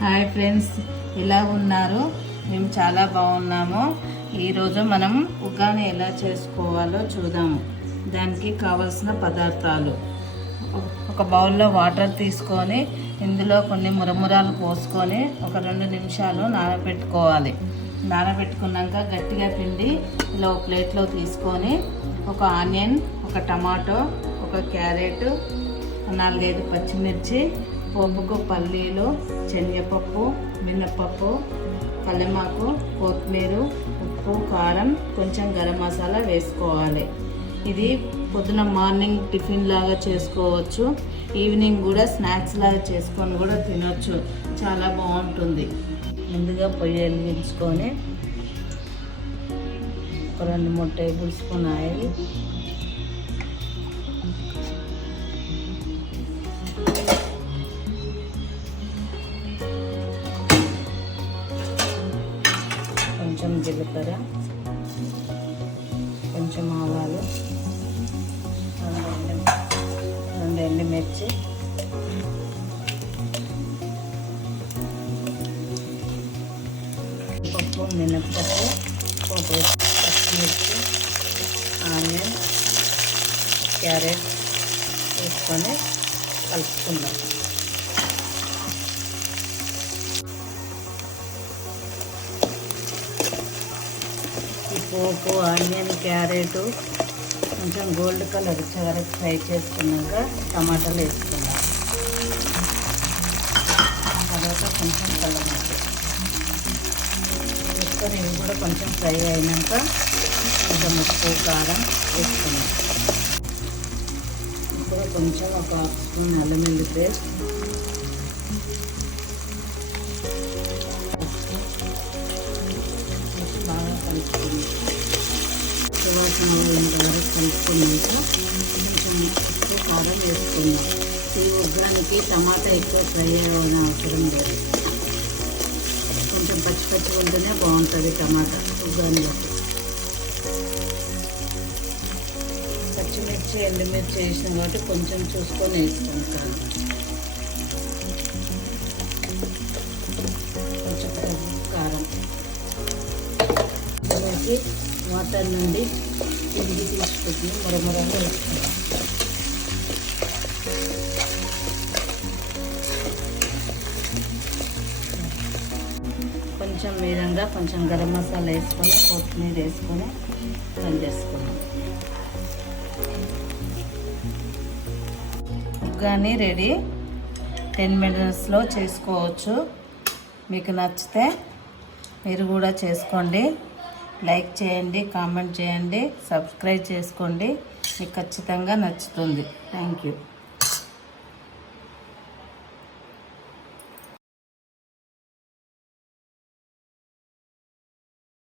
Hi friends, ఎలా ఉన్నారు? మేము చాలా బాగున్నాము. ఈరోజు మనం ఉగ్గాని ఎలా చేసుకోవాలో చూద్దాము. దానికి కావలసిన పదార్థాలు: ఒక బౌల్లో వాటర్ తీసుకొని ఇందులో కొన్ని మురమురాలు పోసుకొని ఒక 2 నిమిషాలు నానబెట్టుకోవాలి. నానబెట్టుకున్నాక గట్టిగా పిండి ఇలా ఒక ప్లేట్లో తీసుకొని ఒక ఆనియన్, ఒక టమాటో, ఒక క్యారెట్, 4-5 పచ్చిమిర్చి, పోపుకు పల్లీలు, శనగపప్పు, మినపప్పు, కల్లెమాకు, కొత్తిమీర, ఉప్పు, కారం, కొంచెం గరం మసాలా వేసుకోవాలి. ఇది పొద్దున మార్నింగ్ టిఫిన్ లాగా చేసుకోవచ్చు, ఈవినింగ్ కూడా స్నాక్స్ లాగా చేసుకొని కూడా తినొచ్చు. చాలా బాగుంటుంది. ముందుగా పొయ్యి వెలిగించుకొని ఒక 2-3 టేబుల్ స్పూన్ ఆయిల్, కొంచెం జీలకర్ర, కొంచెం ఆవాలు, 2 ఎండుమిర్చి, పప్పు, మినప్పప్పు, పచ్చిమిర్చి, ఆనియన్, క్యారెట్ వేసుకొని కలుపుకుందాం. ఈ పోపు, ఆనియన్, క్యారెట్ కొంచెం గోల్డ్ కలర్ వచ్చే వరకు ఫ్రై చేసుకున్నాక టమాటాలు వేసుకుందాం. తర్వాత కొంచెం కల్లెమాకు వేసుకొని ఇవి కూడా కొంచెం ఫ్రై అయినాక కొంచెం ఉప్పు, కారం వేసుకున్నాం. ఇప్పుడు కొంచెం ఒక 1 స్పూన్ అల్లం వెల్లుల్లి పేస్ట్, బాగా కలుపుకుంది. సువాసన ఇంతవరకు కలుపుకున్నాక కొంచెం ఉప్పు, కారం వేసుకుందాం. ఈ ఉగ్గానికి టమాటా ఎక్కువ ఫ్రై అవ్వని అవసరం లేదు. కొంచెం పచ్చి ఉంటేనే బాగుంటుంది టమాటా ఉగ్గానిలో. పచ్చిమిర్చి, ఎండుమిర్చి వేసినాం కాబట్టి కొంచెం చూసుకొని వేసుకుంటాను. కొంచెం కారం, ఇందులోకి వాటర్ నుండి తిరిగి తీసుకుని మురమురగా వేసుకుంటాం. కొంచెం మీదంగా కొంచెం గరం మసాలా వేసుకొని కొత్తిమీర వేసుకొని ఫ్రై చేసుకున్నాం. ఉగ్గాని రెడీ. 10 మినిట్స్లో చేసుకోవచ్చు. మీకు నచ్చితే మీరు కూడా చేసుకోండి. లైక్ చేయండి, కామెంట్ చేయండి, సబ్స్క్రైబ్ చేసుకోండి. మీకు ఖచ్చితంగా నచ్చుతుంది. Thank you.